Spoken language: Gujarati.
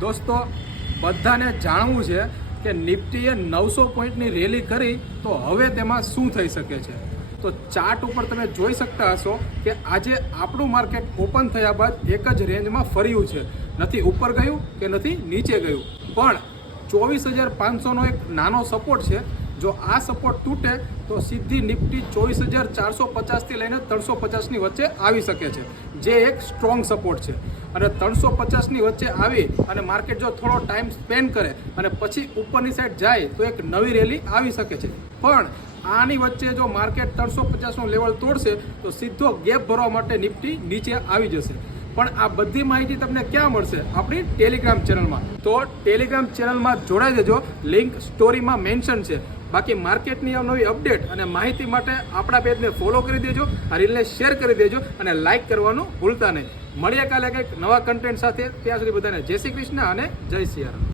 દોસ્તો, બધાને જાણવું છે કે નિફ્ટીએ 900 પોઈન્ટની રેલી કરી તો હવે તેમાં શું થઈ શકે છે. તો ચાર્ટ ઉપર તમે જોઈ શકતા હશો કે આજે આપણું માર્કેટ ઓપન થયા બાદ એક જ રેન્જમાં ફર્યું છે. નથી ઉપર ગયું કે નથી નીચે ગયું, પણ 24,500નો એક નાનો સપોર્ટ છે. જો આ સપોર્ટ તૂટે તો સીધી નિફ્ટી 24,450થી લઈને 350ની વચ્ચે આવી શકે છે, જે એક સ્ટ્રોંગ સપોર્ટ છે. અને 350ની વચ્ચે આવી અને માર્કેટ જો થોડો ટાઈમ સ્પેન્ડ કરે અને પછી ઉપરની સાઈડ જાય તો એક નવી રેલી આવી શકે છે. પણ આની વચ્ચે જો માર્કેટ 350નું લેવલ તોડશે તો સીધો ગેપ ભરવા માટે નિફ્ટી નીચે આવી જશે. પણ આ બધી માહિતી તમને ક્યાં મળશે? આપણી ટેલિગ્રામ ચેનલમાં. તો ટેલિગ્રામ ચેનલમાં જોડાઈ જજો, લિંક સ્ટોરીમાં મેન્શન છે. બાકી માર્કેટની નવી અપડેટ અને માહિતી માટે આપણા પેજને ફોલો કરી દેજો, આ રીલને શેર કરી દેજો અને લાઇક કરવાનું ભૂલતા નહીં. મળીએ કાલે કંઈક નવા કન્ટેન્ટ સાથે. ત્યાં સુધી બધાને જય શ્રી કૃષ્ણ અને જય સિયારામ.